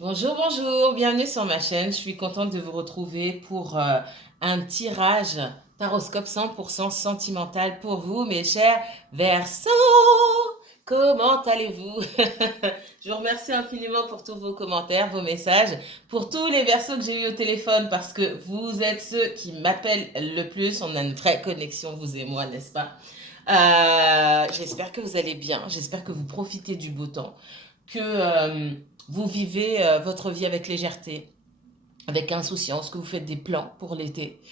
Bonjour, bonjour, bienvenue sur ma chaîne. Je suis contente de vous retrouver pour un tirage taroscope 100% sentimental pour vous, mes chers Verseaux. Comment allez-vous? Je vous remercie infiniment pour tous vos commentaires, vos messages, pour tous les Verseaux que j'ai eu au téléphone, parce que vous êtes ceux qui m'appellent le plus. On a une vraie connexion, vous et moi, n'est-ce pas? J'espère que vous allez bien, j'espère que vous profitez du beau temps, que vous vivez votre vie avec légèreté, avec insouciance, que vous faites des plans pour l'été,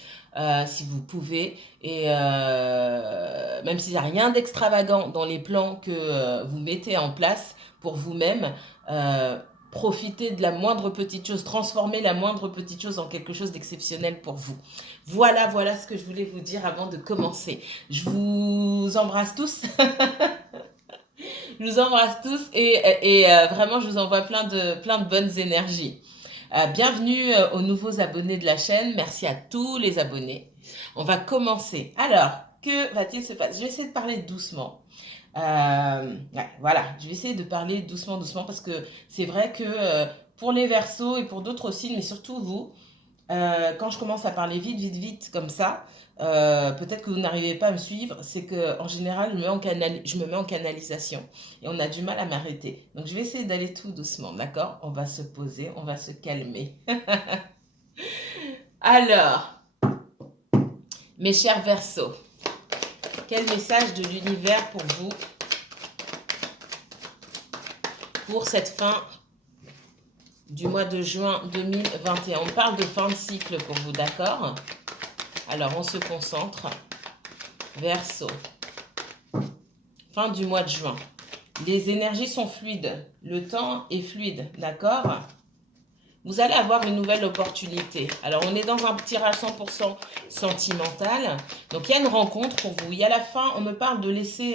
si vous pouvez, et même s'il n'y a rien d'extravagant dans les plans que vous mettez en place pour vous-même, euh, profitez de la moindre petite chose, transformez la moindre petite chose en quelque chose d'exceptionnel pour vous. Voilà ce que je voulais vous dire avant de commencer. Je vous embrasse tous. Je vous embrasse tous et vraiment, je vous envoie plein de bonnes énergies. Bienvenue aux nouveaux abonnés de la chaîne. Merci à tous les abonnés. On va commencer. Alors, que va-t-il se passer? Je vais essayer de parler doucement. Ouais, voilà, je vais essayer de parler doucement parce que c'est vrai que pour les Verseaux et pour d'autres signes, mais surtout vous, quand je commence à parler vite comme ça, peut-être que vous n'arrivez pas à me suivre, c'est que en général, je me mets en canalisation et on a du mal à m'arrêter. Donc, je vais essayer d'aller tout doucement, d'accord? On va se poser, on va se calmer. Alors, mes chers Verseaux, quel message de l'univers pour vous pour cette fin du mois de juin 2021? On parle de fin de cycle pour vous, d'accord? Alors, on se concentre. Verseau, fin du mois de juin. Les énergies sont fluides. Le temps est fluide, d'accord? Vous allez avoir une nouvelle opportunité. Alors, on est dans un tirage 100% sentimental. Donc, il y a une rencontre pour vous. Il y a la fin, on me parle de laisser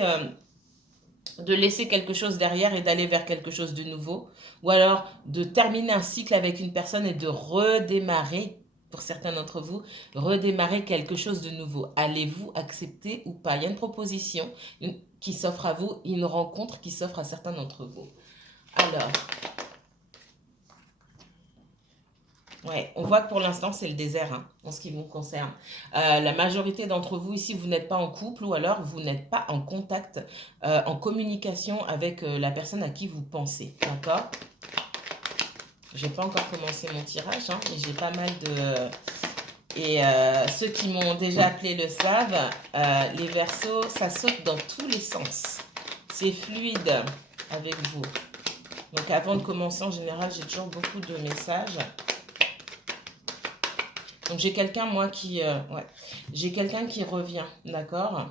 quelque chose derrière et d'aller vers quelque chose de nouveau. Ou alors, de terminer un cycle avec une personne et de redémarrer, pour certains d'entre vous, redémarrer quelque chose de nouveau. Allez-vous accepter ou pas? Il y a une proposition qui s'offre à vous, une rencontre qui s'offre à certains d'entre vous. Alors, ouais, on voit que pour l'instant, c'est le désert, hein, en ce qui vous concerne. La majorité d'entre vous ici, vous n'êtes pas en couple ou alors vous n'êtes pas en contact, en communication avec la personne à qui vous pensez. D'accord? J'ai pas encore commencé mon tirage, hein, mais j'ai pas mal de... Et ceux qui m'ont déjà appelé le savent, les versos, ça saute dans tous les sens. C'est fluide avec vous. Donc avant de commencer, en général, j'ai toujours beaucoup de messages. Donc j'ai quelqu'un, moi, ouais, j'ai quelqu'un qui revient, d'accord.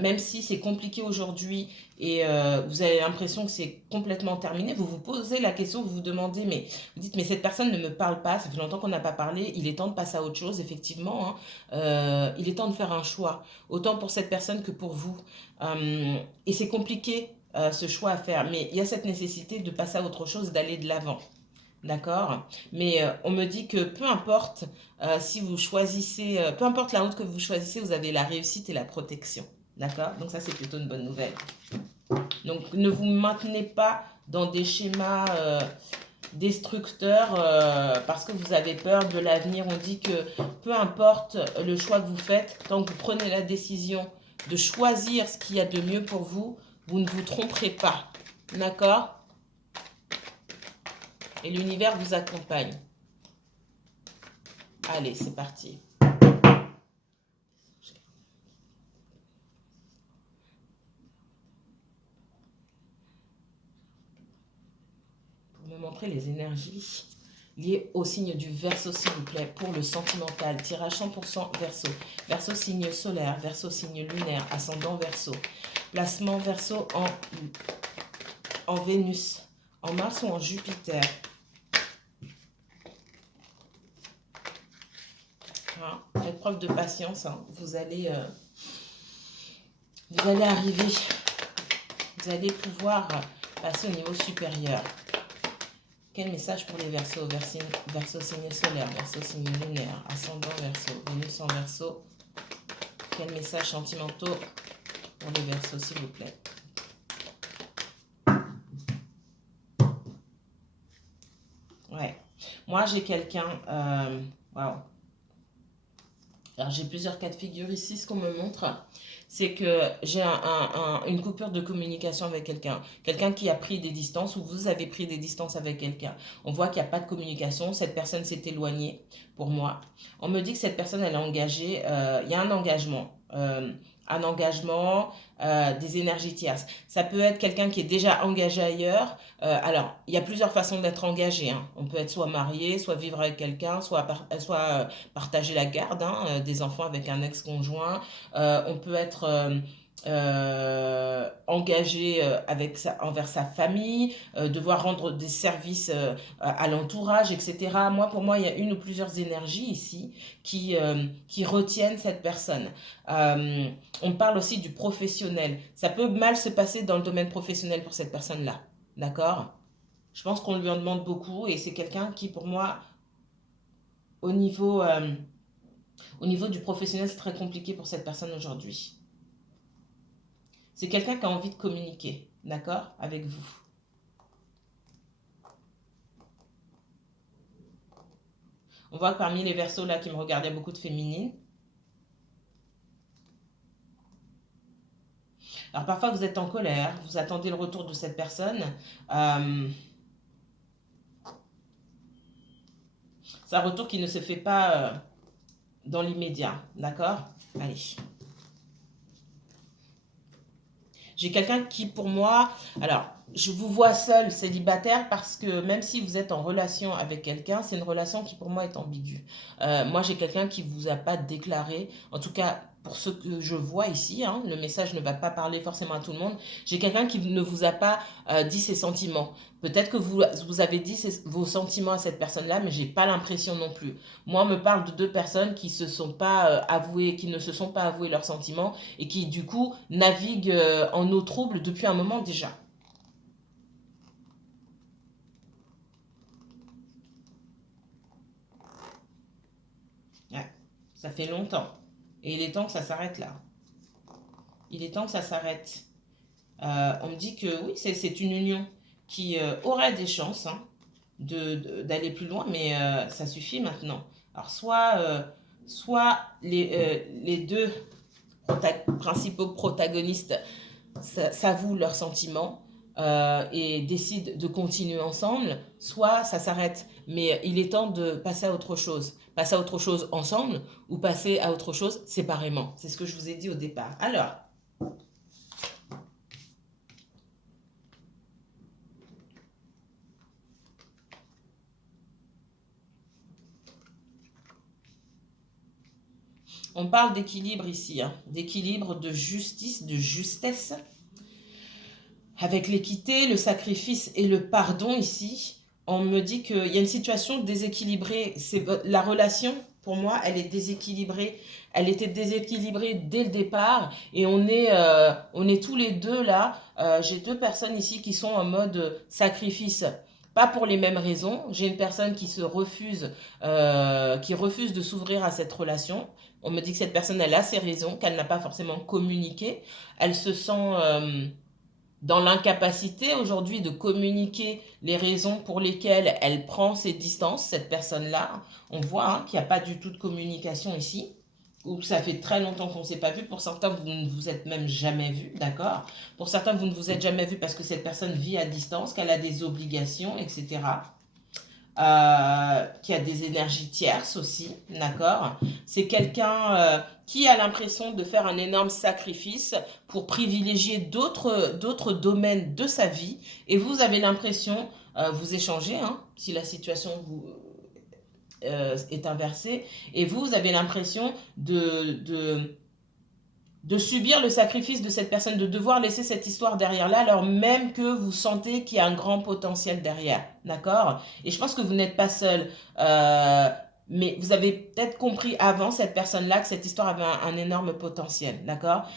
Même si c'est compliqué aujourd'hui et vous avez l'impression que c'est complètement terminé, vous vous posez la question, vous vous demandez, mais vous dites, mais cette personne ne me parle pas, ça fait longtemps qu'on n'a pas parlé, il est temps de passer à autre chose, effectivement, hein. Il est temps de faire un choix, autant pour cette personne que pour vous. Et c'est compliqué, ce choix à faire, mais il y a cette nécessité de passer à autre chose, d'aller de l'avant. D'accord? Mais on me dit que peu importe si vous choisissez, peu importe la route que vous choisissez, vous avez la réussite et la protection. D'accord? Donc ça, c'est plutôt une bonne nouvelle. Donc ne vous maintenez pas dans des schémas destructeurs parce que vous avez peur de l'avenir. On dit que peu importe le choix que vous faites, tant que vous prenez la décision de choisir ce qu'il y a de mieux pour vous, vous ne vous tromperez pas. D'accord? Et l'univers vous accompagne. Allez, c'est parti. Pour me montrer les énergies liées au signe du Verseau, s'il vous plaît, pour le sentimental. Tirage 100% Verseau. Verseau signe solaire, Verseau signe lunaire, ascendant Verseau. Placement Verseau en Vénus, en Mars ou en Jupiter. Hein, faites preuve de patience, hein. Vous allez arriver, vous allez pouvoir passer au niveau supérieur. Quel message pour les Verseaux? Verseau signe solaire, Verseau signe lunaire, ascendant Verseau, Vénus en Verseau. Quel message sentimentaux pour les Verseaux, s'il vous plaît? Ouais. Moi, j'ai quelqu'un... waouh. Alors, j'ai plusieurs cas de figure ici. Ce qu'on me montre, c'est que j'ai une coupure de communication avec quelqu'un. Quelqu'un qui a pris des distances ou vous avez pris des distances avec quelqu'un. On voit qu'il n'y a pas de communication. Cette personne s'est éloignée pour moi. On me dit que cette personne, elle est engagée. Il y a un engagement. Des énergies tierces. Ça peut être quelqu'un qui est déjà engagé ailleurs. Alors, il y a plusieurs façons d'être engagé, hein. On peut être soit marié, soit vivre avec quelqu'un, soit partager la garde, hein, des enfants avec un ex-conjoint. On peut être engagé envers sa famille, devoir rendre des services à l'entourage, etc. Pour moi, il y a une ou plusieurs énergies ici qui retiennent cette personne. Euh, on parle aussi du professionnel. Ça peut mal se passer dans le domaine professionnel pour cette personne-là. D'accord? Je pense qu'on lui en demande beaucoup et c'est quelqu'un qui, pour moi, au niveau, euh, au niveau du professionnel, c'est très compliqué pour cette personne aujourd'hui. C'est quelqu'un qui a envie de communiquer, d'accord, avec vous. On voit que parmi les versos là qui me regardaient, il y a beaucoup de féminines. Alors parfois vous êtes en colère, vous attendez le retour de cette personne. Euh, c'est un retour qui ne se fait pas dans l'immédiat, d'accord? Allez. J'ai quelqu'un qui, pour moi, alors, je vous vois seul, célibataire, parce que même si vous êtes en relation avec quelqu'un, c'est une relation qui, pour moi, est ambiguë. Moi, j'ai quelqu'un qui ne vous a pas déclaré, en tout cas, pour ce que je vois ici, hein, le message ne va pas parler forcément à tout le monde. J'ai quelqu'un qui ne vous a pas dit ses sentiments. Peut-être que vous avez dit vos sentiments à cette personne-là, mais j'ai pas l'impression non plus. Moi, on me parle de deux personnes qui se sont pas avouées, qui ne se sont pas avouées leurs sentiments et qui du coup naviguent en eau trouble depuis un moment déjà. Ouais, ça fait longtemps. Et il est temps que ça s'arrête là. Il est temps que ça s'arrête. On me dit que oui, c'est une union qui aurait des chances, hein, d'aller plus loin, mais ça suffit maintenant. Alors soit les deux principaux protagonistes s'avouent leurs sentiments et décident de continuer ensemble, soit ça s'arrête. Mais il est temps de passer à autre chose. Passer à autre chose ensemble ou passer à autre chose séparément. C'est ce que je vous ai dit au départ. Alors, on parle d'équilibre ici, hein, d'équilibre, de justice, de justesse, avec l'équité, le sacrifice et le pardon ici. On me dit qu'il y a une situation déséquilibrée. C'est la relation, pour moi, elle est déséquilibrée. Elle était déséquilibrée dès le départ et on est tous les deux là. J'ai deux personnes ici qui sont en mode sacrifice. Pas pour les mêmes raisons. J'ai une personne qui refuse de s'ouvrir à cette relation. On me dit que cette personne, elle a ses raisons, qu'elle n'a pas forcément communiqué. Elle se sent dans l'incapacité aujourd'hui de communiquer les raisons pour lesquelles elle prend ses distances, cette personne-là. On voit hein, qu'il n'y a pas du tout de communication ici, ou ça fait très longtemps qu'on ne s'est pas vu. Pour certains, vous ne vous êtes même jamais vu, d'accord? Pour certains, vous ne vous êtes jamais vu parce que cette personne vit à distance, qu'elle a des obligations, etc. Qui a des énergies tierces aussi, d'accord? C'est quelqu'un qui a l'impression de faire un énorme sacrifice pour privilégier d'autres domaines de sa vie. Et vous avez l'impression, vous échangez, hein, si la situation est inversée, et vous avez l'impression de subir le sacrifice de cette personne, de devoir laisser cette histoire derrière là, alors même que vous sentez qu'il y a un grand potentiel derrière. D'accord? Et je pense que vous n'êtes pas seul. Mais vous avez peut-être compris avant cette personne-là que cette histoire avait un énorme potentiel. D'accord?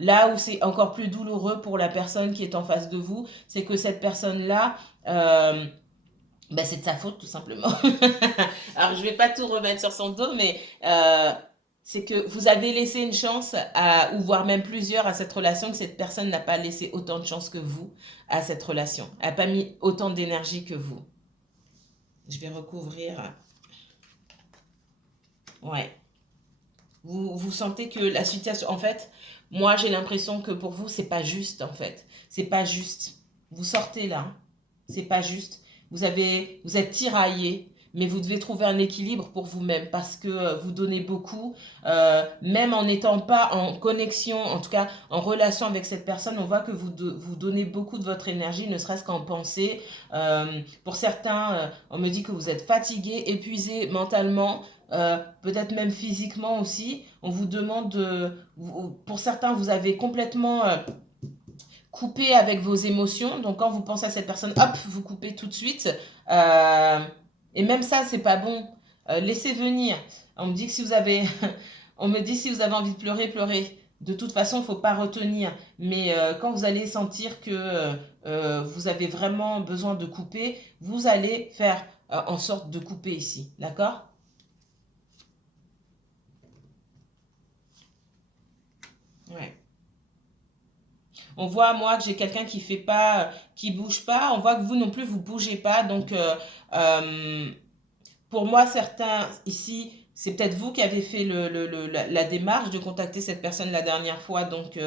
Là où c'est encore plus douloureux pour la personne qui est en face de vous, c'est que cette personne-là... ben c'est de sa faute tout simplement. Alors je vais pas tout remettre sur son dos, mais c'est que vous avez laissé une chance ou voire même plusieurs à cette relation que cette personne n'a pas laissé autant de chance que vous à cette relation. Elle n'a pas mis autant d'énergie que vous. Je vais recouvrir. Ouais. Vous sentez que la situation... En fait, moi, j'ai l'impression que pour vous, c'est pas juste, en fait. C'est pas juste. Vous sortez là. C'est pas juste. Vous êtes tiraillé, mais vous devez trouver un équilibre pour vous-même parce que vous donnez beaucoup, même en n'étant pas en connexion, en tout cas en relation avec cette personne, on voit que vous donnez beaucoup de votre énergie, ne serait-ce qu'en pensée. Pour certains, on me dit que vous êtes fatigué, épuisé mentalement, peut-être même physiquement aussi. On vous demande pour certains, vous avez complètement coupé avec vos émotions. Donc quand vous pensez à cette personne, hop, vous coupez tout de suite. Euh, et même ça, c'est pas bon. Laissez venir. On me dit que si vous avez, on me dit si vous avez envie de pleurer, pleurez. De toute façon, il ne faut pas retenir. Mais quand vous allez sentir que vous avez vraiment besoin de couper, vous allez faire en sorte de couper ici. D'accord? Ouais. On voit, moi, que j'ai quelqu'un qui fait pas, qui bouge pas. On voit que vous non plus, vous bougez pas. Donc, euh, pour moi, certains ici, c'est peut-être vous qui avez fait la démarche de contacter cette personne la dernière fois, donc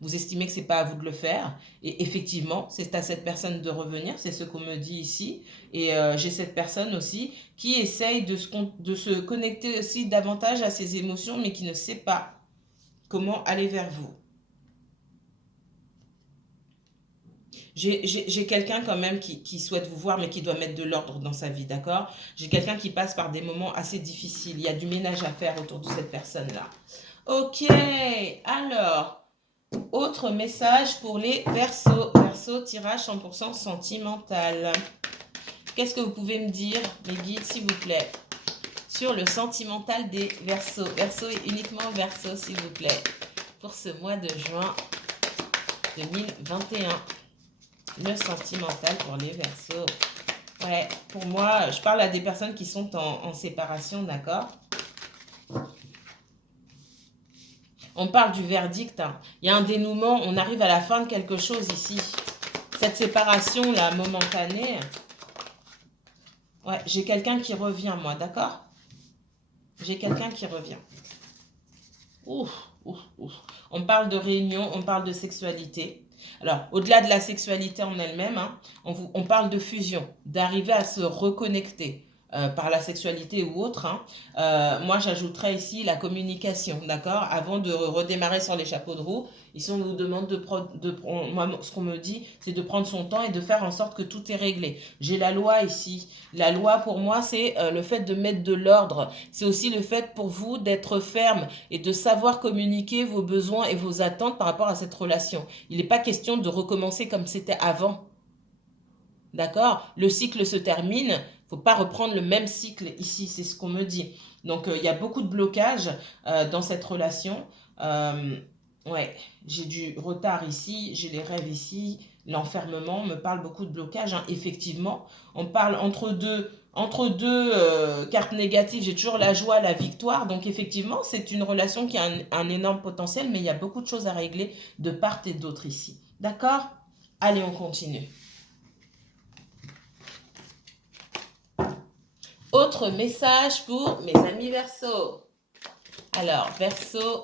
vous estimez que c'est pas à vous de le faire. Et effectivement, c'est à cette personne de revenir, c'est ce qu'on me dit ici. Et j'ai cette personne aussi qui essaye de se connecter aussi davantage à ses émotions, mais qui ne sait pas comment aller vers vous. J'ai quelqu'un quand même qui souhaite vous voir, mais qui doit mettre de l'ordre dans sa vie, d'accord? J'ai quelqu'un qui passe par des moments assez difficiles. Il y a du ménage à faire autour de cette personne-là. Ok, alors, autre message pour les Verseaux. Verseau, tirage 100% sentimental. Qu'est-ce que vous pouvez me dire, mes guides, s'il vous plaît, sur le sentimental des Verseaux? Verseau et uniquement Verseau, s'il vous plaît, pour ce mois de juin 2021. Le sentimental pour les Verseaux. Ouais, pour moi, je parle à des personnes qui sont en séparation, d'accord? On parle du verdict, hein. Il y a un dénouement, on arrive à la fin de quelque chose ici. Cette séparation-là, momentanée. Ouais, j'ai quelqu'un qui revient, moi, d'accord? J'ai quelqu'un qui revient. Ouf, ouf, ouf. On parle de réunion, on parle de sexualité. Alors, au-delà de la sexualité en elle-même, hein, on parle de fusion, d'arriver à se reconnecter par la sexualité ou autre. Hein. Moi, j'ajouterais ici la communication, d'accord? Avant de redémarrer sur les chapeaux de roue, ici, on nous demande moi, ce qu'on me dit, c'est de prendre son temps et de faire en sorte que tout est réglé. J'ai la loi ici. La loi, pour moi, c'est le fait de mettre de l'ordre. C'est aussi le fait pour vous d'être ferme et de savoir communiquer vos besoins et vos attentes par rapport à cette relation. Il n'est pas question de recommencer comme c'était avant. D'accord? Le cycle se termine. Il ne faut pas reprendre le même cycle ici. C'est ce qu'on me dit. Donc, il y a beaucoup de blocages dans cette relation. Euh, ouais, j'ai du retard ici. J'ai les rêves ici. L'enfermement me parle beaucoup de blocages. Hein. Effectivement, on parle entre deux cartes négatives. J'ai toujours la joie, la victoire. Donc, effectivement, c'est une relation qui a un énorme potentiel, mais il y a beaucoup de choses à régler de part et d'autre ici. D'accord? Allez, on continue. Autre message pour mes amis Verseau. Alors, Verseau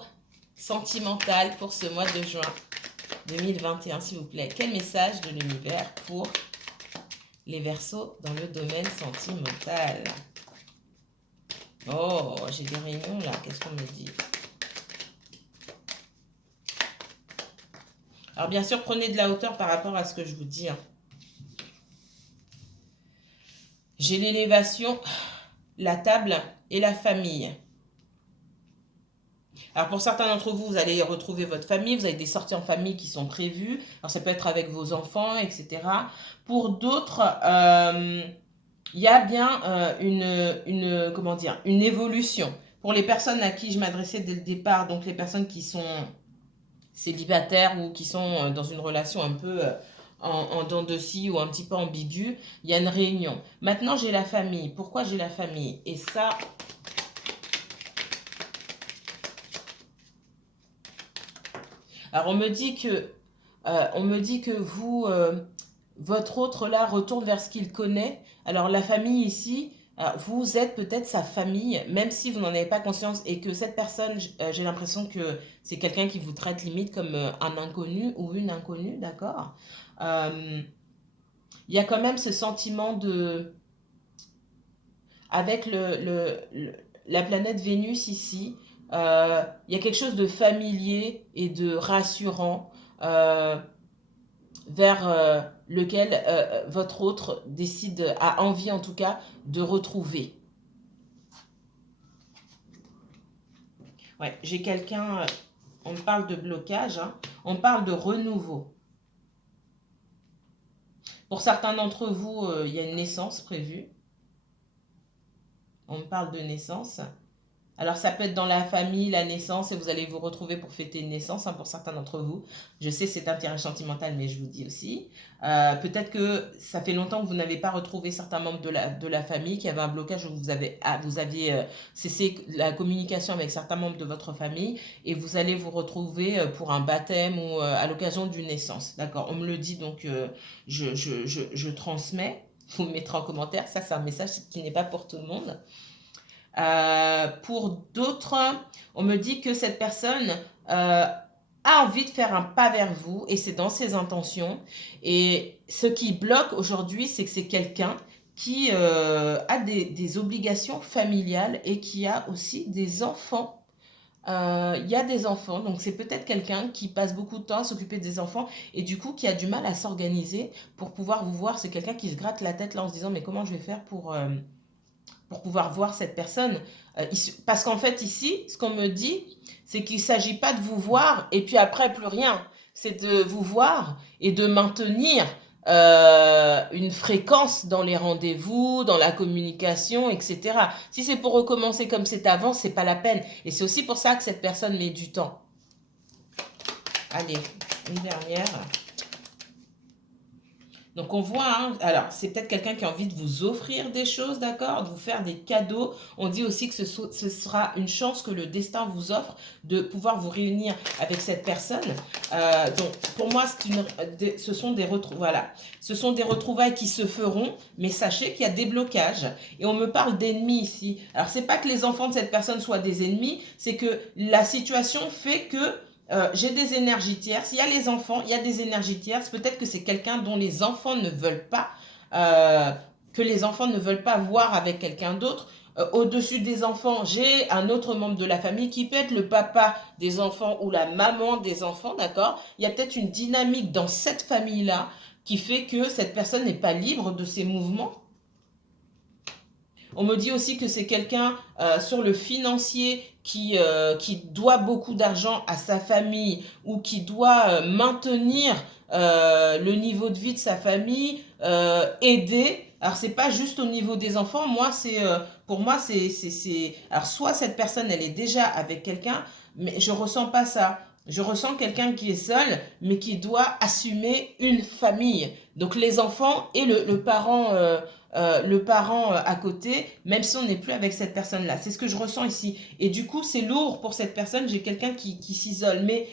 sentimental pour ce mois de juin 2021, s'il vous plaît. Quel message de l'univers pour les Verseaux dans le domaine sentimental? Oh, j'ai des réunions là. Qu'est-ce qu'on me dit? Alors, bien sûr, prenez de la hauteur par rapport à ce que je vous dis. Hein. J'ai l'élévation, la table et la famille. Alors pour certains d'entre vous, vous allez retrouver votre famille, vous avez des sorties en famille qui sont prévues. Alors ça peut être avec vos enfants, etc. Pour d'autres, il y a bien comment dire, une évolution. Pour les personnes à qui je m'adressais dès le départ, donc les personnes qui sont célibataires ou qui sont dans une relation un peu en dents de scie ou un petit peu ambiguë, il y a une réunion. Maintenant, j'ai la famille. Pourquoi j'ai la famille? Et ça, alors on me dit que vous, votre autre là retourne vers ce qu'il connaît Alors la famille ici, vous êtes peut-être sa famille, même si vous n'en avez pas conscience et que cette personne, j'ai l'impression que c'est quelqu'un qui vous traite limite comme un inconnu ou une inconnue, d'accord? Euh, Il y a quand même ce sentiment de... Avec la planète Vénus ici, il y a quelque chose de familier et de rassurant euh, vers lequel votre autre décide, a envie en tout cas, de retrouver. Ouais, j'ai quelqu'un, on parle de blocage, hein, on parle de renouveau. Pour certains d'entre vous, il y a une naissance prévue. On parle de naissance. Alors ça peut être dans la famille, la naissance, et vous allez vous retrouver pour fêter une naissance, hein, pour certains d'entre vous. Je sais c'est un tirage sentimental, mais je vous dis aussi. Peut-être que ça fait longtemps que vous n'avez pas retrouvé certains membres de la famille, qui avaient un blocage où vous aviez cessé la communication avec certains membres de votre famille, et vous allez vous retrouver pour un baptême ou à l'occasion d'une naissance. D'accord, on me le dit, donc je transmets. Vous me mettrez en commentaire, ça c'est un message qui n'est pas pour tout le monde. Pour d'autres, on me dit que cette personne a envie de faire un pas vers vous et c'est dans ses intentions. Et ce qui bloque aujourd'hui, c'est que c'est quelqu'un qui a des obligations familiales et qui a aussi des enfants. Il y a des enfants, donc c'est peut-être quelqu'un qui passe beaucoup de temps à s'occuper des enfants et du coup qui a du mal à s'organiser pour pouvoir vous voir. C'est quelqu'un qui se gratte la tête là en se disant mais comment je vais faire pour pouvoir voir cette personne. Parce qu'en fait, ici, ce qu'on me dit, c'est qu'il ne s'agit pas de vous voir et puis après, plus rien. C'est de vous voir et de maintenir une fréquence dans les rendez-vous, dans la communication, etc. Si c'est pour recommencer comme c'était avant, c'est pas la peine. Et c'est aussi pour ça que cette personne met du temps. Allez, une dernière. Donc on voit, hein, alors c'est peut-être quelqu'un qui a envie de vous offrir des choses, d'accord, de vous faire des cadeaux. On dit aussi que ce sera une chance que le destin vous offre de pouvoir vous réunir avec cette personne. Donc pour moi, ce sont des voilà, ce sont des retrouvailles qui se feront, mais sachez qu'il y a des blocages. Et on me parle d'ennemis ici. Alors c'est pas que les enfants de cette personne soient des ennemis, c'est que la situation fait que j'ai des énergies tierces. Il y a les enfants, il y a des énergies tierces. Peut-être que c'est quelqu'un dont les enfants ne veulent pas, euh, que les enfants ne veulent pas voir avec quelqu'un d'autre. Au-dessus des enfants, j'ai un autre membre de la famille qui peut être le papa des enfants ou la maman des enfants, d'accord? Il y a peut-être une dynamique dans cette famille-là qui fait que cette personne n'est pas libre de ses mouvements. On me dit aussi que c'est quelqu'un sur le financier qui doit beaucoup d'argent à sa famille ou qui doit maintenir le niveau de vie de sa famille, aider. Alors c'est pas juste au niveau des enfants. Moi c'est pour moi c'est alors soit cette personne elle est déjà avec quelqu'un, mais je ressens pas ça. Je ressens quelqu'un qui est seul, mais qui doit assumer une famille. Donc les enfants et le parent à côté, même si on n'est plus avec cette personne-là. C'est ce que je ressens ici. Et du coup, c'est lourd pour cette personne. J'ai quelqu'un qui s'isole. Mais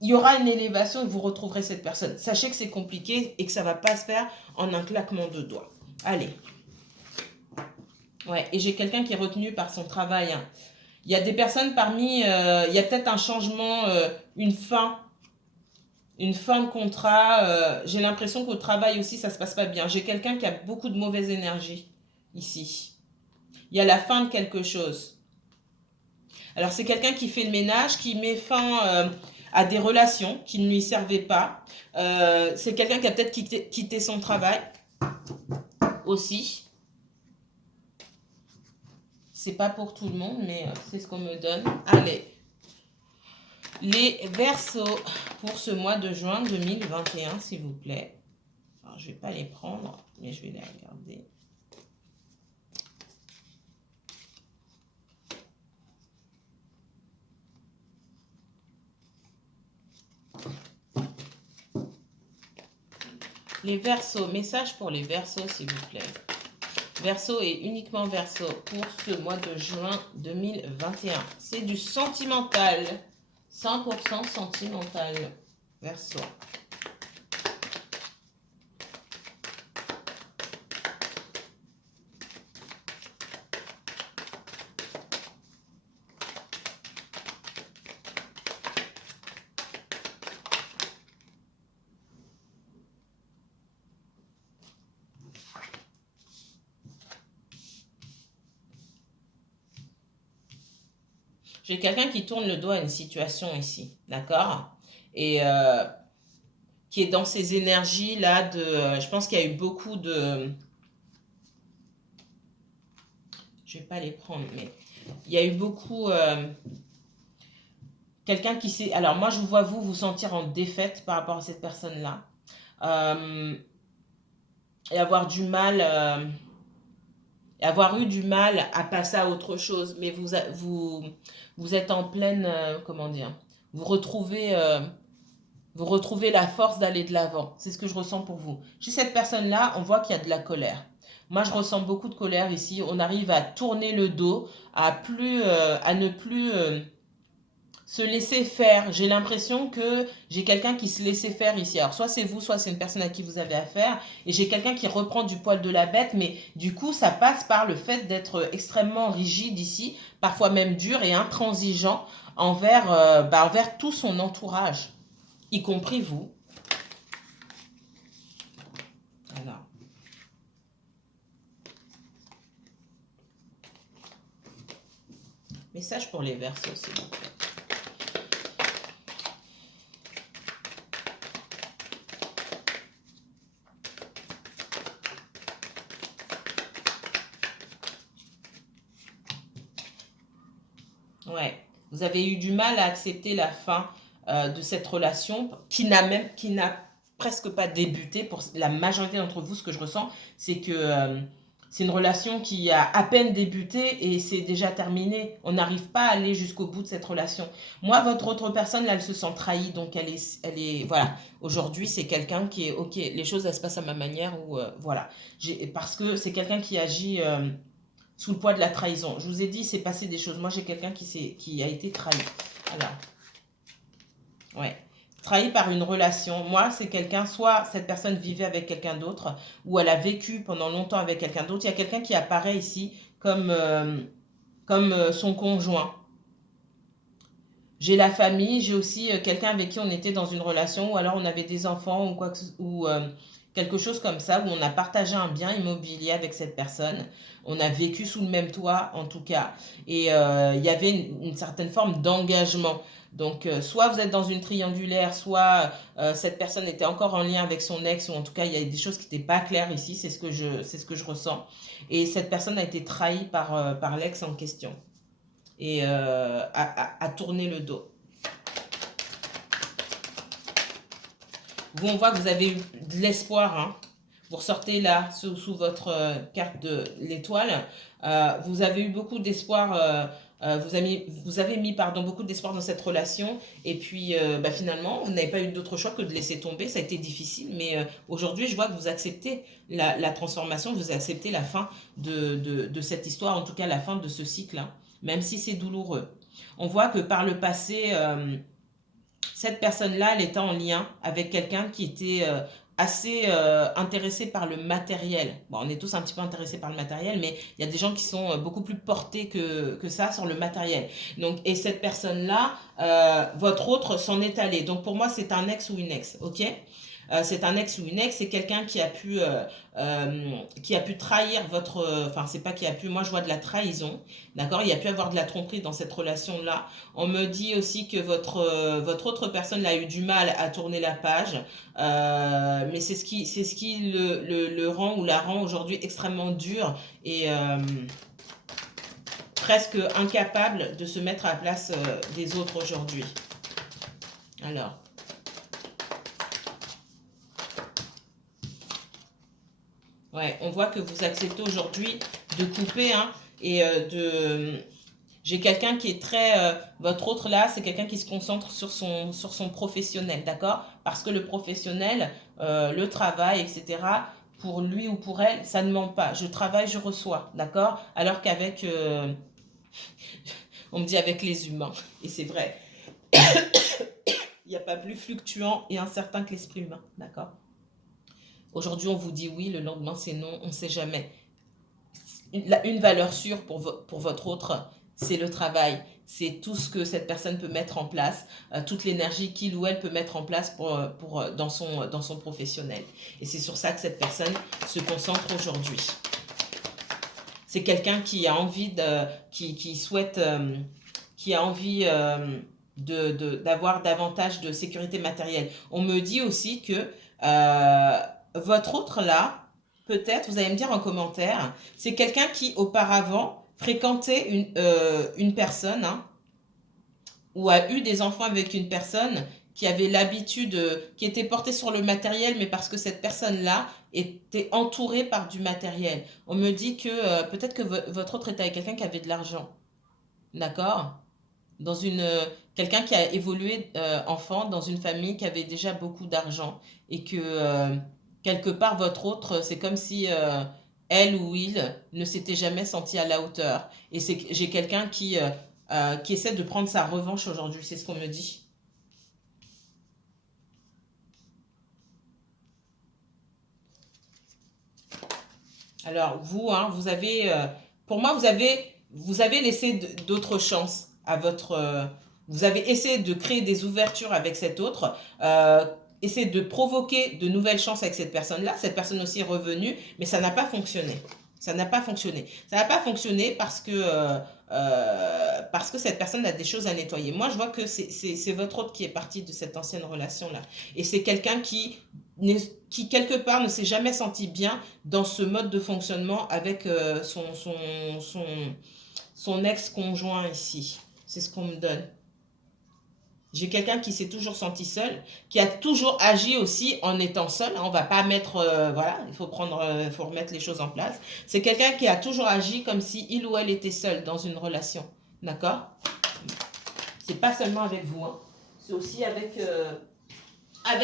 il y aura une élévation et vous retrouverez cette personne. Sachez que c'est compliqué et que ça ne va pas se faire en un claquement de doigts. Allez. Ouais, et j'ai quelqu'un qui est retenu par son travail, hein. Il y a des personnes parmi... il y a peut-être un changement, une fin de contrat. J'ai l'impression qu'au travail aussi, ça se passe pas bien. J'ai quelqu'un qui a beaucoup de mauvaise énergie ici. Il y a la fin de quelque chose. Alors, c'est quelqu'un qui fait le ménage, qui met fin à des relations qui ne lui servaient pas. C'est quelqu'un qui a peut-être quitté son travail aussi. C'est pas pour tout le monde, mais c'est ce qu'on me donne. Allez. Les Verseaux pour ce mois de juin 2021, s'il vous plaît. Alors, je ne vais pas les prendre, mais je vais les regarder. Les Verseaux, message pour les Verseaux, s'il vous plaît. Verseau et uniquement Verseau pour ce mois de juin 2021. C'est du sentimental. 100% sentimental. Verseau. J'ai quelqu'un qui tourne le dos à une situation ici, d'accord? Et qui est dans ces énergies-là de... je pense qu'il y a eu beaucoup de... Je vais pas les prendre, mais il y a eu beaucoup... quelqu'un qui s'est... Alors moi, je vous vois vous sentir en défaite par rapport à cette personne-là. Et avoir du mal... avoir eu du mal à passer à autre chose. Mais vous êtes en pleine... comment dire? Vous retrouvez... vous retrouvez la force d'aller de l'avant. C'est ce que je ressens pour vous. Chez cette personne-là, on voit qu'il y a de la colère. Moi, je ressens beaucoup de colère ici. On arrive à tourner le dos, à ne plus se laisser faire. J'ai l'impression que j'ai quelqu'un qui se laissait faire ici. Alors, soit c'est vous, soit c'est une personne à qui vous avez affaire. Et j'ai quelqu'un qui reprend du poil de la bête. Mais du coup, ça passe par le fait d'être extrêmement rigide ici, parfois même dur et intransigeant envers tout son entourage, y compris vous. Alors. Message pour les Verseaux, s'il vous plaît. Ouais. Vous avez eu du mal à accepter la fin de cette relation qui n'a presque pas débuté pour la majorité d'entre vous. Ce que je ressens, c'est que c'est une relation qui a à peine débuté et c'est déjà terminé. On n'arrive pas à aller jusqu'au bout de cette relation. Moi, votre autre personne, là, elle se sent trahie, donc voilà. Aujourd'hui, c'est quelqu'un qui est ok. Les choses, elles se passent à ma manière ou voilà. Parce que c'est quelqu'un qui agit sous le poids de la trahison. Je vous ai dit, c'est passé des choses. Moi, j'ai quelqu'un qui a été trahi. Alors, ouais. Trahi par une relation. Moi, c'est quelqu'un, soit cette personne vivait avec quelqu'un d'autre, ou elle a vécu pendant longtemps avec quelqu'un d'autre. Il y a quelqu'un qui apparaît ici comme son conjoint. J'ai la famille, j'ai aussi quelqu'un avec qui on était dans une relation, ou alors on avait des enfants, ou quelque chose comme ça, où on a partagé un bien immobilier avec cette personne. On a vécu sous le même toit, en tout cas. Et il y avait une certaine forme d'engagement. Donc, soit vous êtes dans une triangulaire, soit cette personne était encore en lien avec son ex, ou en tout cas, il y a des choses qui n'étaient pas claires ici, c'est ce que je ressens. Et cette personne a été trahie par l'ex en question et à tourner le dos. Vous, on voit que vous avez eu de l'espoir. Hein. Vous ressortez là, sous votre carte de l'étoile. Vous avez eu beaucoup d'espoir. Vous avez mis beaucoup d'espoir dans cette relation. Et puis, finalement, vous n'avez pas eu d'autre choix que de laisser tomber. Ça a été difficile. Mais aujourd'hui, je vois que vous acceptez la transformation. Vous acceptez la fin de cette histoire. En tout cas, la fin de ce cycle. Hein, même si c'est douloureux. On voit que par le passé, cette personne-là, elle était en lien avec quelqu'un qui était assez intéressé par le matériel. Bon, on est tous un petit peu intéressés par le matériel, mais il y a des gens qui sont beaucoup plus portés que ça sur le matériel. Donc, et cette personne-là, votre autre s'en est allé. Donc, pour moi, c'est un ex ou une ex, ok? C'est un ex ou une ex, c'est quelqu'un qui a pu trahir votre... Enfin, c'est pas qui a pu, moi je vois de la trahison, d'accord? Il y a pu avoir de la tromperie dans cette relation-là. On me dit aussi que votre autre personne a eu du mal à tourner la page, mais c'est ce qui le rend ou la rend aujourd'hui extrêmement dur et presque incapable de se mettre à la place des autres aujourd'hui. Alors... Ouais, on voit que vous acceptez aujourd'hui de couper, hein, et j'ai quelqu'un qui est très... votre autre là, c'est quelqu'un qui se concentre sur son professionnel, d'accord? Parce que le professionnel, le travail, etc., pour lui ou pour elle, ça ne ment pas. Je travaille, je reçois, d'accord? Alors qu'avec... on me dit avec les humains, et c'est vrai. Il n'y a pas plus fluctuant et incertain que l'esprit humain, d'accord? Aujourd'hui, on vous dit oui, le lendemain, c'est non, on ne sait jamais. Une valeur sûre pour votre autre, c'est le travail. C'est tout ce que cette personne peut mettre en place, toute l'énergie qu'il ou elle peut mettre en place dans son professionnel. Et c'est sur ça que cette personne se concentre aujourd'hui. C'est quelqu'un qui a envie qui qui a envie d'avoir davantage de sécurité matérielle. On me dit aussi que votre autre là, peut-être, vous allez me dire en commentaire, c'est quelqu'un qui auparavant fréquentait une personne, hein, ou a eu des enfants avec une personne qui avait l'habitude, qui était portée sur le matériel, mais parce que cette personne-là était entourée par du matériel. On me dit que peut-être que votre autre était avec quelqu'un qui avait de l'argent. D'accord? Dans quelqu'un qui a évolué enfant dans une famille qui avait déjà beaucoup d'argent et que quelque part votre autre, c'est comme si elle ou il ne s'était jamais senti à la hauteur. Et j'ai quelqu'un qui essaie de prendre sa revanche aujourd'hui, c'est ce qu'on me dit. Alors vous, hein, pour moi, vous avez laissé d'autres chances à votre. Vous avez essayé de créer des ouvertures avec cet autre, essayé de provoquer de nouvelles chances avec cette personne-là. Cette personne aussi est revenue, mais ça n'a pas fonctionné. Ça n'a pas fonctionné. Ça n'a pas fonctionné parce que cette personne a des choses à nettoyer. Moi, je vois que c'est votre autre qui est parti de cette ancienne relation-là. Et c'est quelqu'un qui, quelque part, ne s'est jamais senti bien dans ce mode de fonctionnement avec son ex-conjoint ici. C'est ce qu'on me donne. J'ai quelqu'un qui s'est toujours senti seul, qui a toujours agi aussi en étant seul. On va pas mettre, voilà, il faut remettre les choses en place. C'est quelqu'un qui a toujours agi comme si il ou elle était seul dans une relation. D'accord? C'est pas seulement avec vous, hein. C'est aussi avec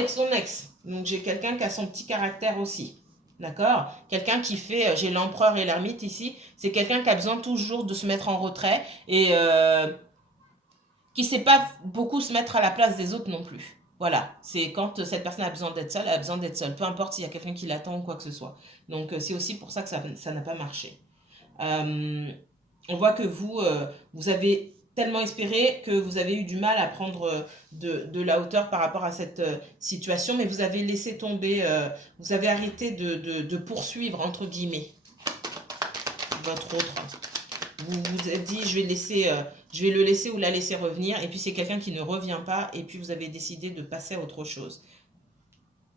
son ex. Donc j'ai quelqu'un qui a son petit caractère aussi. D'accord? Quelqu'un qui fait, j'ai l'empereur et l'ermite ici, c'est quelqu'un qui a besoin toujours de se mettre en retrait et qui ne sait pas beaucoup se mettre à la place des autres non plus. Voilà, c'est quand cette personne a besoin d'être seule, elle a besoin d'être seule, peu importe s'il y a quelqu'un qui l'attend ou quoi que ce soit. Donc c'est aussi pour ça que ça n'a pas marché. On voit que vous avez tellement espéré que vous avez eu du mal à prendre de la hauteur par rapport à cette situation, mais vous avez laissé tomber, vous avez arrêté de poursuivre, entre guillemets, votre autre. Vous vous êtes dit, je vais le laisser ou la laisser revenir, et puis c'est quelqu'un qui ne revient pas, et puis vous avez décidé de passer à autre chose.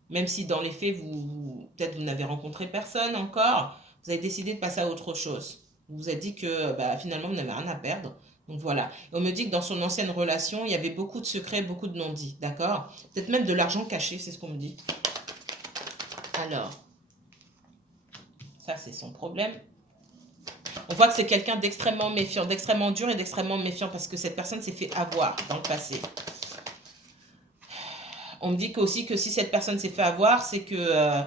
Même si dans les faits, peut-être vous n'avez rencontré personne encore, vous avez décidé de passer à autre chose. Vous vous êtes dit que finalement, vous n'avez rien à perdre. Donc voilà. Et on me dit que dans son ancienne relation, il y avait beaucoup de secrets, beaucoup de non-dits. D'accord? Peut-être même de l'argent caché, c'est ce qu'on me dit. Alors, ça c'est son problème. On voit que c'est quelqu'un d'extrêmement méfiant, d'extrêmement dur et d'extrêmement méfiant parce que cette personne s'est fait avoir dans le passé. On me dit aussi que si cette personne s'est fait avoir, c'est que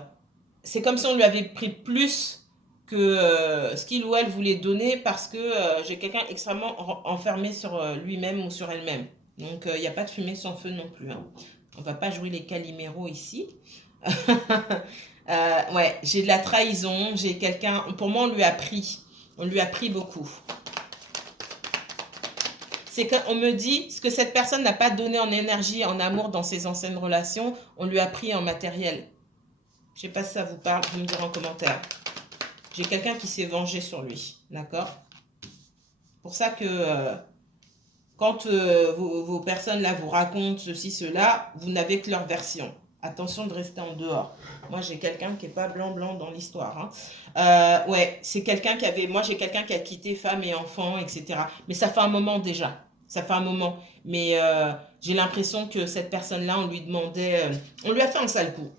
c'est comme si on lui avait pris plus que ce qu'il ou elle voulait donner parce que j'ai quelqu'un extrêmement enfermé sur lui-même ou sur elle-même. Donc il n'y a pas de fumée sans feu non plus, hein. On ne va pas jouer les caliméros ici. Ouais, j'ai de la trahison, j'ai quelqu'un, pour moi on lui a pris. On lui a pris beaucoup. C'est qu'on me dit ce que cette personne n'a pas donné en énergie, en amour dans ses anciennes relations, on lui a pris en matériel. Je ne sais pas si ça vous parle, vous me direz en commentaire. J'ai quelqu'un qui s'est vengé sur lui, d'accord? Pour ça que quand vos personnes là vous racontent ceci, cela, vous n'avez que leur version. Attention de rester en dehors. Moi, j'ai quelqu'un qui n'est pas blanc dans l'histoire, hein. Ouais, c'est quelqu'un moi, j'ai quelqu'un qui a quitté femme et enfant, etc. Mais ça fait un moment déjà. Ça fait un moment. Mais j'ai l'impression que cette personne-là, on lui demandait... on lui a fait un sale coup.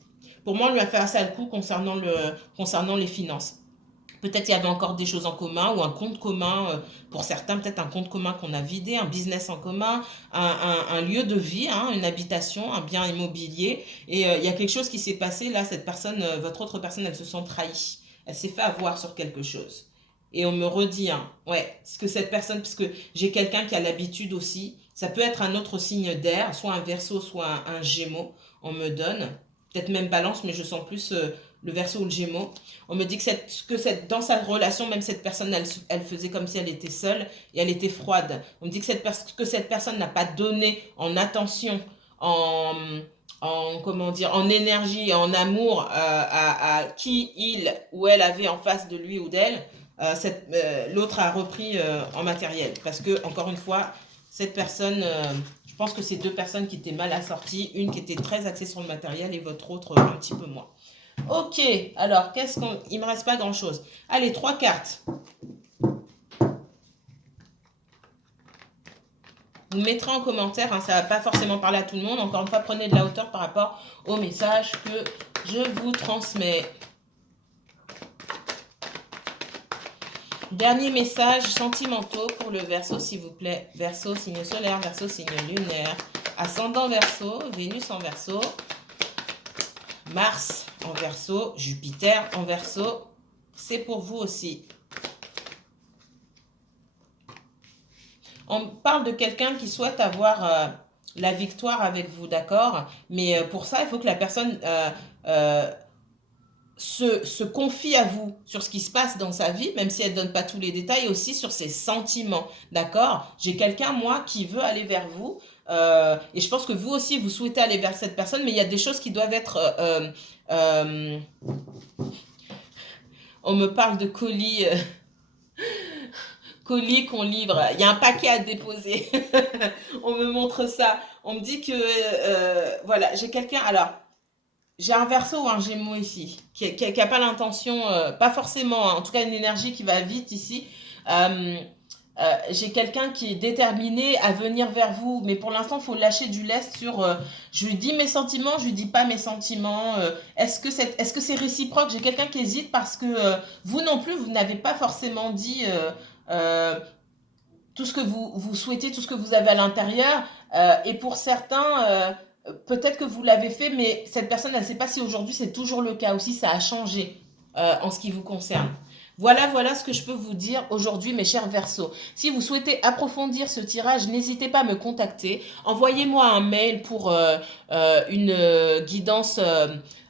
Pour moi, on lui a fait un sale coup concernant les finances. Peut-être il y avait encore des choses en commun ou un compte commun pour certains, peut-être un compte commun qu'on a vidé, un business en commun, un lieu de vie, hein, une habitation, un bien immobilier. Et il y a quelque chose qui s'est passé là, cette personne, votre autre personne, elle se sent trahie. Elle s'est fait avoir sur quelque chose. Et on me redit, hein, ouais, ce que cette personne, parce que j'ai quelqu'un qui a l'habitude aussi, ça peut être un autre signe d'air, soit un Verseau, soit un Gémeaux, on me donne. Peut-être même Balance, mais je sens plus le Verseau ou le Gémeaux. On me dit dans sa relation, même cette personne, elle faisait comme si elle était seule et elle était froide. On me dit que cette personne n'a pas donné en attention, comment dire, en énergie, en amour à qui il ou elle avait en face de lui ou d'elle. L'autre a repris en matériel. Parce que, encore une fois, Cette personne, je pense que c'est deux personnes qui étaient mal assorties. Une qui était très axée sur le matériel et votre autre un petit peu moins. Ok, alors, il me reste pas grand-chose. Allez, 3 cartes. Vous mettrez en commentaire, hein, ça ne va pas forcément parler à tout le monde. Encore une fois, prenez de la hauteur par rapport au message que je vous transmets. Dernier message sentimentaux pour le Verseau, s'il vous plaît. Verseau, signe solaire, Verseau, signe lunaire. Ascendant Verseau, Vénus en Verseau, Mars en Verseau, Jupiter en Verseau. C'est pour vous aussi. On parle de quelqu'un qui souhaite avoir la victoire avec vous, d'accord? Mais pour ça, il faut que la personne se confie à vous sur ce qui se passe dans sa vie, même si elle ne donne pas tous les détails, et aussi sur ses sentiments, d'accord? J'ai quelqu'un, moi, qui veut aller vers vous, et je pense que vous aussi, vous souhaitez aller vers cette personne, mais il y a des choses qui doivent être... on me parle de colis... colis qu'on livre, il y a un paquet à déposer. On me montre ça. On me dit que, voilà, j'ai quelqu'un, alors, j'ai un Verseau ou un Gémeaux ici, qui a pas l'intention, pas forcément, hein, en tout cas une énergie qui va vite ici. Euh, j'ai quelqu'un qui est déterminé à venir vers vous, mais pour l'instant, il faut lâcher du lest sur je lui dis mes sentiments, je lui dis pas mes sentiments. Est-ce que c'est réciproque? J'ai quelqu'un qui hésite parce que vous non plus, vous n'avez pas forcément dit euh, tout ce que vous souhaitez, tout ce que vous avez à l'intérieur. Et pour certains, peut-être que vous l'avez fait, mais cette personne, elle ne sait pas si aujourd'hui c'est toujours le cas aussi, ça a changé en ce qui vous concerne. Voilà ce que je peux vous dire aujourd'hui, mes chers Verseaux. Si vous souhaitez approfondir ce tirage, n'hésitez pas à me contacter. Envoyez-moi un mail pour une guidance,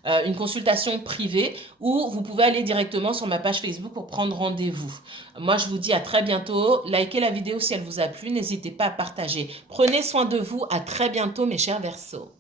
une consultation privée, ou vous pouvez aller directement sur ma page Facebook pour prendre rendez-vous. Moi, je vous dis à très bientôt. Likez la vidéo si elle vous a plu. N'hésitez pas à partager. Prenez soin de vous. À très bientôt, mes chers Verseaux.